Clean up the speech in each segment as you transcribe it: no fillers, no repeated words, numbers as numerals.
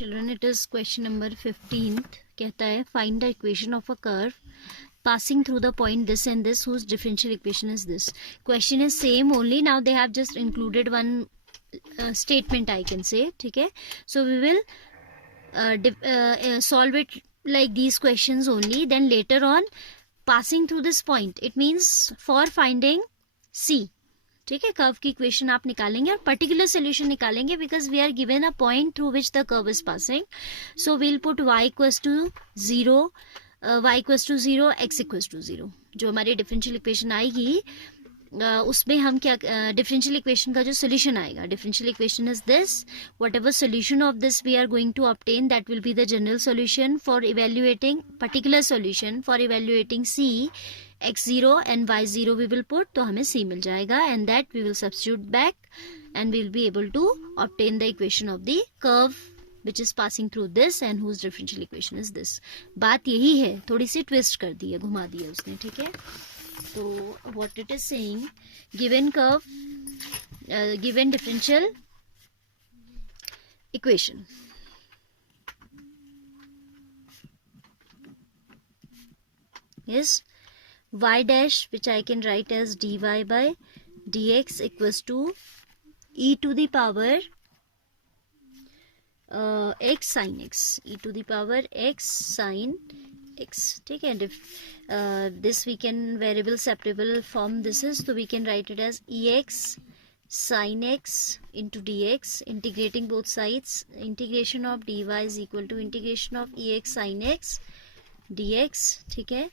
Children, it is question number 15th. कहता है find the equation of a curve passing through the point this and this whose differential equation is this. Question is same only, now they have just included one statement I can say. ठीक है, so we will solve it like these questions only. Then later on, passing through this point, it means for finding C. ठीक है, curve की equation आप निकालेंगे और particular solution निकालेंगे because we are given a point through which the curve is passing. So we'll put y equals to 0, y equals to 0, x equals to 0. जो हमारी differential equation आएगी उसमें हम क्या डिफरेंशियल इक्वेशन का जो सोल्यूशन आएगा, differential equation is this. Whatever solution of this we are going to obtain, that will be the general solution for evaluating particular solution for evaluating c. x0 and y0 we will put, तो हमें c मिल जाएगा and that we will substitute back and we will be able to obtain the equation of the curve which is passing through this and whose differential equation is this. बात यही है, थोड़ी सी twist कर दी है, घुमा दी है उसने. ठीक है, तो what it is saying, given curve, given differential equation, yes, y dash which I can write as dy by dx equals to e to the power x sin x, e to the power x sin x. ठीक है, this we can variable separable form this is, so we can write it as ex sin x into dx, integrating both sides. Integration of dy is equal to integration of ex sin x dx. ठीक है,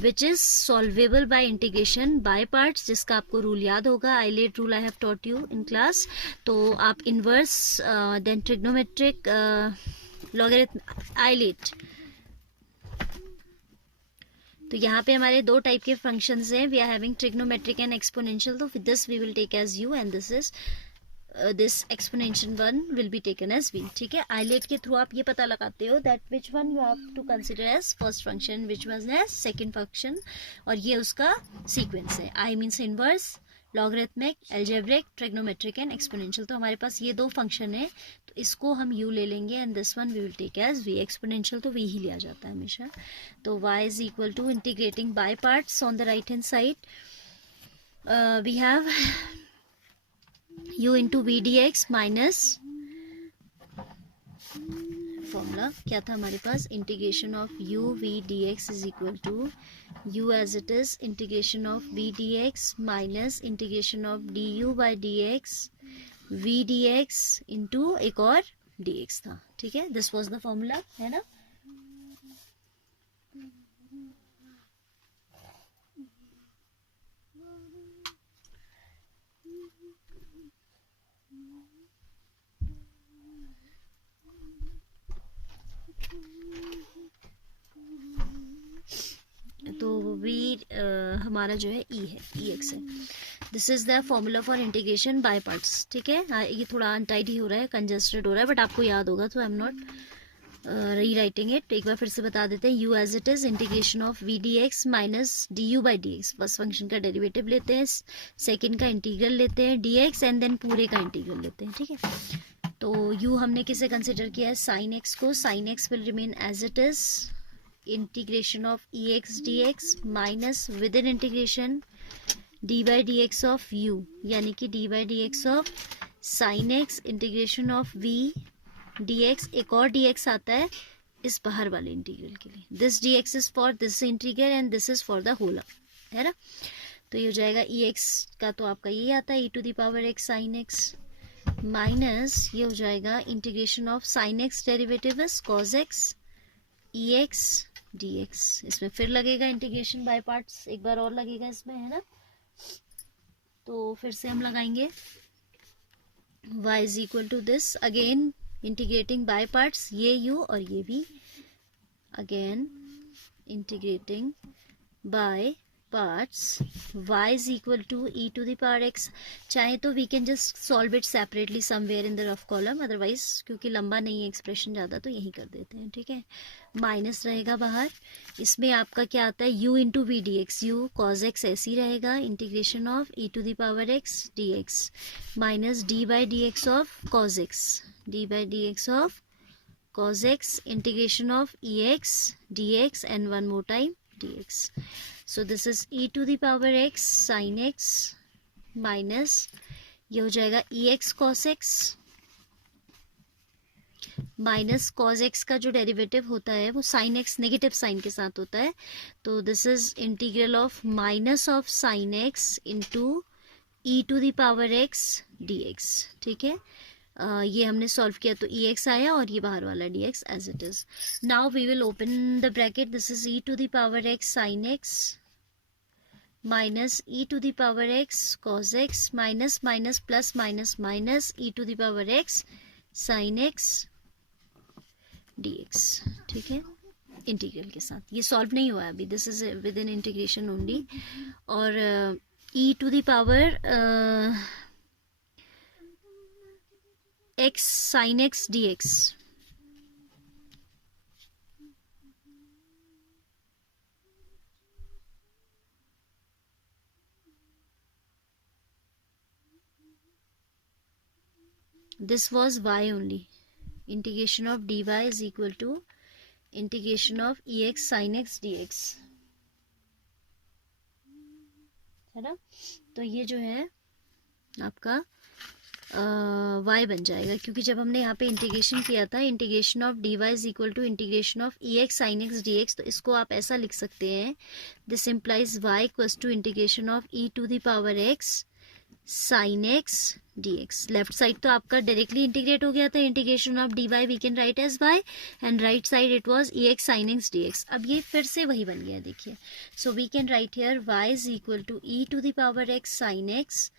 which is solvable by integration by parts, जिसका आपको rule याद होगा, ILATE rule I have taught you in class. तो आप inverse then trigonometric logarithm ILATE. तो यहाँ पे हमारे दो टाइप के फंक्शंस हैं, we are having trigonometric and exponential. तो this we will take as u and this is this exponential one will be taken as v. ठीक है, आइलेट के थ्रू आप ये पता लगाते हो that which one you have to consider as first function, which was as second function, और ये उसका sequence है. I means inverse, logarithmic, algebraic, trigonometric and exponential. तो हमारे पास ये दो फंक्शन है, तो इसको हम u ले लेंगे and this one we will take as v. exponential तो v ही लिया जाता है हमेशा. तो y is equal to integrating by parts on the right hand side, we have u into v dx minus formula क्या था हमारे पास, integration of u v dx is equal to u as it is integration of v dx minus integration of du by dx v dx into एक और dx था. ठीक है, this was the formula, है ना. तो वी हमारा जो है ई है, ई एक्स है. This is the formula for integration by parts. ठीक है, ये थोड़ा अनटाइडी हो रहा है, कंजस्टेड हो रहा है, बट आपको याद होगा, तो I am not rewriting it. एक बार फिर से बता देते हैं, u as it is integration of v d x minus d u by d x. First function का डेरिवेटिव लेते हैं, सेकेंड का इंटीग्रल लेते हैं डी एक्स एंड देन पूरे का इंटीग्रल लेते हैं. ठीक है, तो यू हमने किसे कंसिडर किया है, साइन एक्स को. Sine x will remain as it is integration of e x d x minus within integration d by d x of u, यानी कि d by d x of sine x integration of v d x. एक और D x आता है इस बाहर वाले integral के लिए. This d x is for this integral and this is for the whole, है ना. तो ये हो जाएगा ई एक्स का, तो आपका ये आता है e to the power x sine x minus ये हो जाएगा integration of sine x derivative is cos x e x d x. इसमें फिर लगेगा इंटीग्रेशन बाय पार्ट्स, एक बार और लगेगा इसमें, है ना. तो फिर से हम लगाएंगे y is equal to this, again integrating by parts, ये u और ये v, again integrating by parts. y is equal to e to the power x. चाहे तो we can just solve it separately somewhere in the rough column, otherwise क्योंकि लंबा नहीं है expression ज़्यादा, तो यही कर देते हैं. ठीक है, माइनस रहेगा बाहर. इसमें आपका क्या आता है, u into v d x, u cos x ऐसे ही रहेगा, integration of e to the power x d x minus d by d x of cos x, d by d x of cos x, integration of ex dx, and one more time dx. So this is e to the power x sin x minus ये हो जाएगा ex cos x minus cos x का जो derivative होता है वो sine x negative sign के साथ होता है, तो this is integral of minus of sine x into e to the power x d x. ठीक है, ये हमने सॉल्व किया तो ई एक्स आया और ये बाहर वाला d x as it is. Now we will open the bracket. This is e to the power x sine x minus e to the power x cos x minus minus plus minus minus e to the power x sine x dx. ठीक है, integral के साथ. ये solve नहीं हुआ अभी, this is within integration only. और e to the power x sin x dx. This was y only. Integration of dy is equal to integration of ex sin x dx. है ना, तो ये जो है आपका y बन जाएगा, क्योंकि जब हमने यहाँ पे इंटीग्रेशन किया था integration of dy is equal to integration of ex sin x dx, तो इसको आप ऐसा लिख सकते हैं. This implies y equals to integration of e to the power x sin x dx. Left side तो आपका डायरेक्टली इंटीग्रेट हो गया था, integration of dy we can write as y, and right side it was ex sin x dx. अब ये फिर से वही बन गया, देखिए. So we can write here y is equal to e to the power x sin x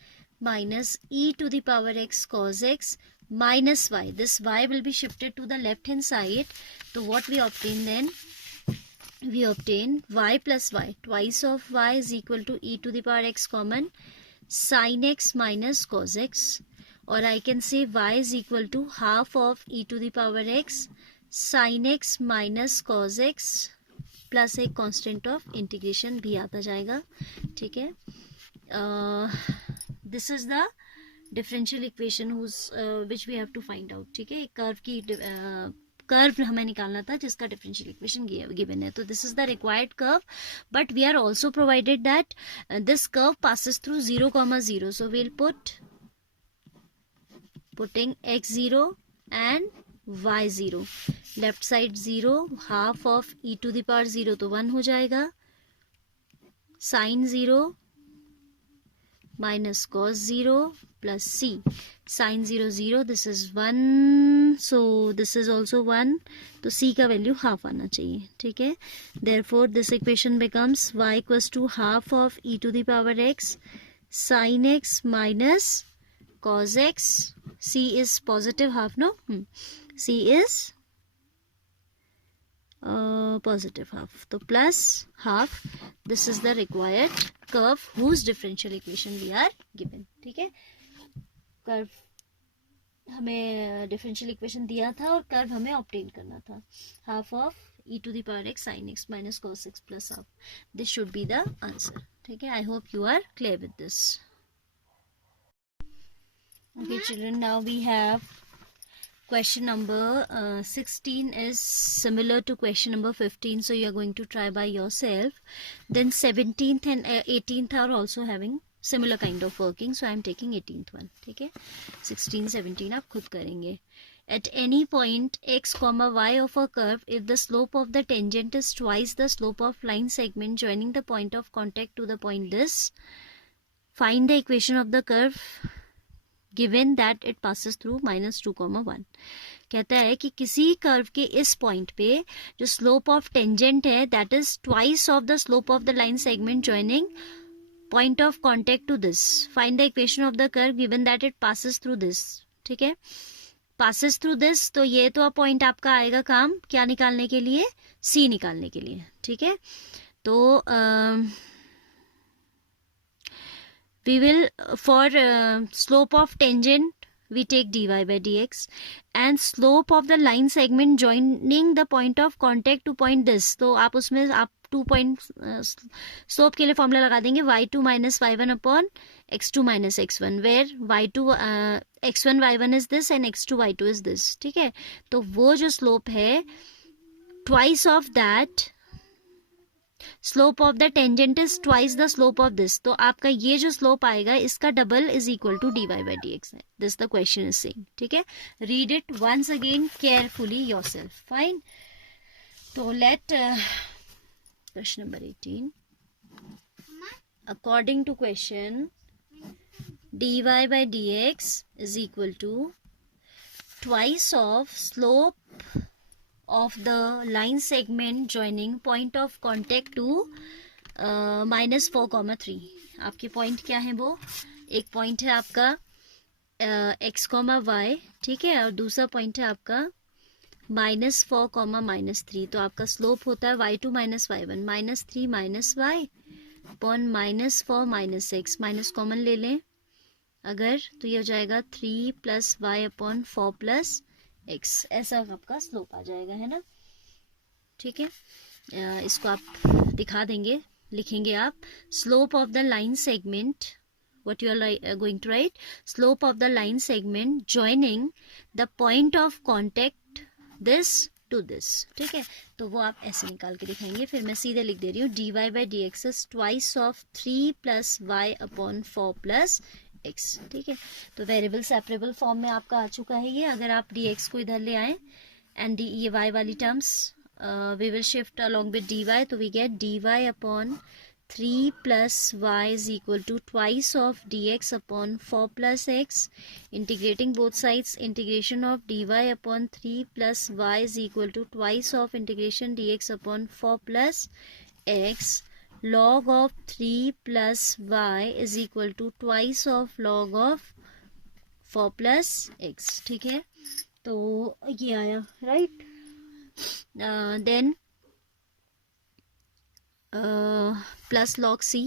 minus e to the power x cos x minus y. This y will be shifted to the left hand side. So what we obtain then? We obtain y plus y. Twice of y is equal to e to the power x common sin x minus cos x, or I can say y is equal to half of e to the power x sin x minus cos x plus एक constant of integration भी आता जाएगा. ठीक है, this is the differential equation which we have to find out. ठीक है, curve की curve हमें निकालना था जिसका डिफरेंशियल इक्वेशन गिवन है. तो this is the required curve, but we are also provided that this curve passes through 0, 0. So we'll putting x0 and y0. Left side 0, half of e to the power 0 तो 1 हो जाएगा, sine 0 minus cos 0 plus c. Sine 0 0, this is 1, so this is also 1, तो c का value half आना चाहिए. ठीक है, therefore this equation becomes y equals to half of e to the power x sine x minus cos x. c is positive half, no? c is positive half, तो plus half. This is the required curve whose differential equation we are given. ठीक है, curve हमें differential equation दिया था और curve हमें obtain करना था. Half of e to the power x sin x minus cos x plus half. This should be the answer. ठीक है, I hope you are clear with this. Okay children, now we have question number 16 is similar to question number 15, so you are going to try by yourself. Then 17th and 18th are also having similar kind of working, so I am taking 18th one. ठीक है, 16 17 आप खुद करेंगे. At any point x comma y of a curve, if the slope of the tangent is twice the slope of line segment joining the point of contact to the point this, find the equation of the curve given that it passes through -2, 1. कहता है कि किसी curve के इस point पे जो slope of tangent है that is twice of the slope of the line segment joining point of contact to this. Find the equation of the curve given that it passes through this. ठीक है, passes through this, तो ये तो point आपका आएगा काम क्या निकालने के लिए, सी निकालने के लिए. ठीक है, तो we will for slope of tangent we take dy by dx, and slope of the line segment joining the point of contact to point this, तो आप उसमें आप 2 पॉइंट स्लोप के लिए फॉर्मूला लगा देंगे y2 minus y1 upon x2 minus x1 where y2 x1 y1 is this and x2 y2 is this, ठीक है. तो वो जो स्लोप है twice of that, slope of the tangent is twice the slope of this. तो आपका ये जो स्लोप आएगा इसका double is equal to dy by dx है. This the question is saying, ठीक है. Read it once again carefully yourself. Fine. तो let question number 18. According to question, dy by dx is equal to twice of slope of the line segment joining point of contact to -4, 3. आपके point क्या है वो? एक point है आपका x, y, ठीक है, और दूसरा पॉइंट है आपका -4, -3. तो आपका स्लोप होता है y2 minus y1 -3 minus y upon -4 -x. Minus common ले लें अगर, तो ये हो जाएगा 3 + y अपॉन 4 + x. ऐसा आपका स्लोप आ जाएगा, है ना, ठीक है. इसको आप दिखा देंगे, लिखेंगे आप slope of the line segment. what you are going to write, slope of the line segment joining the point of contact this to this, ठीक है. तो वो आप ऐसे निकाल के दिखाएंगे. फिर मैं सीधे लिख दे रही हूँ dy by dx is twice of 3 + y upon 4 + x, ठीक है. तो वेरिएबल सेपरेबल फॉर्म में आपका आ चुका है ये. अगर आप dx को इधर ले आए एंड ये y वाली terms we will shift along with dy, तो we get dy upon 3 + y is equal to twice of dx upon 4 + x. Integrating both sides, integration of dy upon 3 + y is equal to twice of integration dx upon 4 + x. Log of 3 + y is equal to twice of log of 4 + x, ठीक है. तो ये आया, right. Then plus log c,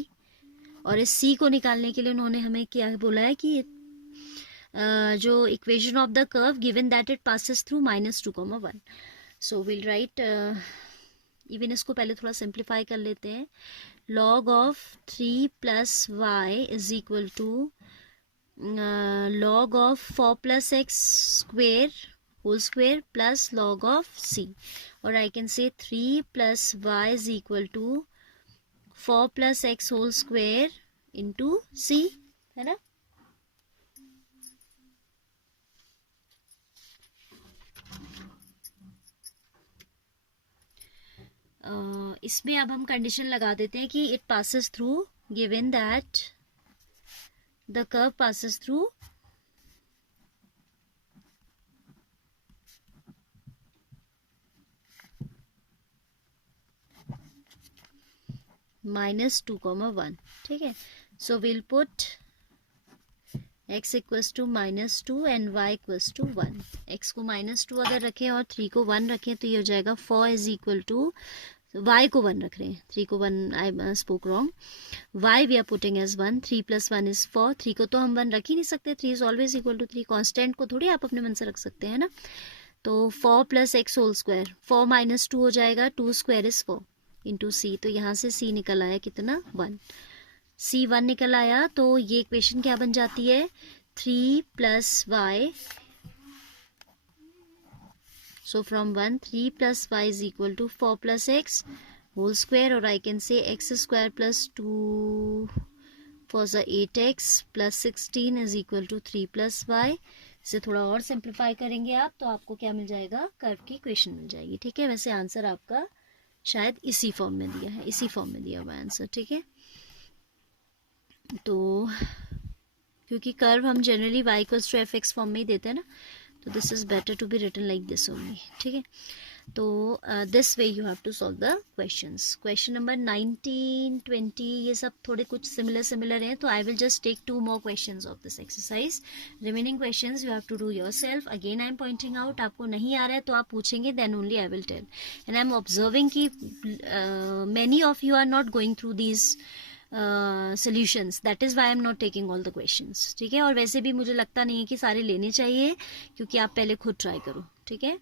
और इस सी को निकालने के लिए उन्होंने हमें क्या बोला है कि जो equation of the curve given that it passes through -2, 1. So will write, even इसको पहले थोड़ा सिंप्लीफाई कर लेते हैं. Log of 3 + y is equal to log of 4 + x square whole square plus log of c, और I can say 3 + y is equal to 4 + x whole square into c, है ना. इसमें अब हम कंडीशन लगा देते हैं कि it passes through, given that the curve passes through -2, 1, ठीक है. So will put x equals to -2 and y equals to 1. x को -2 अगर रखें और 3 को 1 रखें तो ये हो जाएगा 4 इज इक्वल टू, y को 1 रख रहे हैं, 3 को 1, I spoke wrong. y we are putting as 1, 3 + 1 is 4. 3 को तो हम 1 रख ही नहीं सकते, 3 is always equal to 3. Constant को थोड़ी आप अपने मन से रख सकते हैं ना. तो 4 + x होल स्क्वायर, 4 - 2 हो जाएगा, 2 स्क्वायर इज 4 इंटू c. तो यहाँ से c निकल आया कितना, 1. c 1 निकल आया. तो ये इक्वेशन क्या बन जाती है, 3 + y. So from 1, 3 + y is equal to 4 + x whole square, or I can say x square plus 2 for the 8x plus 16 is equal to 3 + y. इसे थोड़ा और सिंप्लीफाई करेंगे आप तो आपको क्या मिल जाएगा, कर्व की इक्वेशन मिल जाएगी, ठीक है. वैसे आंसर आपका शायद इसी फॉर्म में दिया है, इसी फॉर्म में दिया हुआ आंसर, ठीक है. तो क्योंकि कर्व हम जनरली y = fx फॉर्म में ही देते हैं ना, तो this is better to be written like this only, ठीक है. तो this way you have to solve the questions. Question number 19, 20 ये सब थोड़े कुछ सिमिलर हैं. तो I will just take 2 more questions of this exercise. Remaining questions you have to do yourself. Again I am pointing out, आपको नहीं आ रहा है तो आप पूछेंगे, then only I will tell. And I am observing कि many of you are not going through these solutions, that is why I am not taking all the questions, ठीक है. और वैसे भी मुझे लगता नहीं है कि सारे लेने चाहिए, क्योंकि आप पहले खुद ट्राई करो, ठीक है.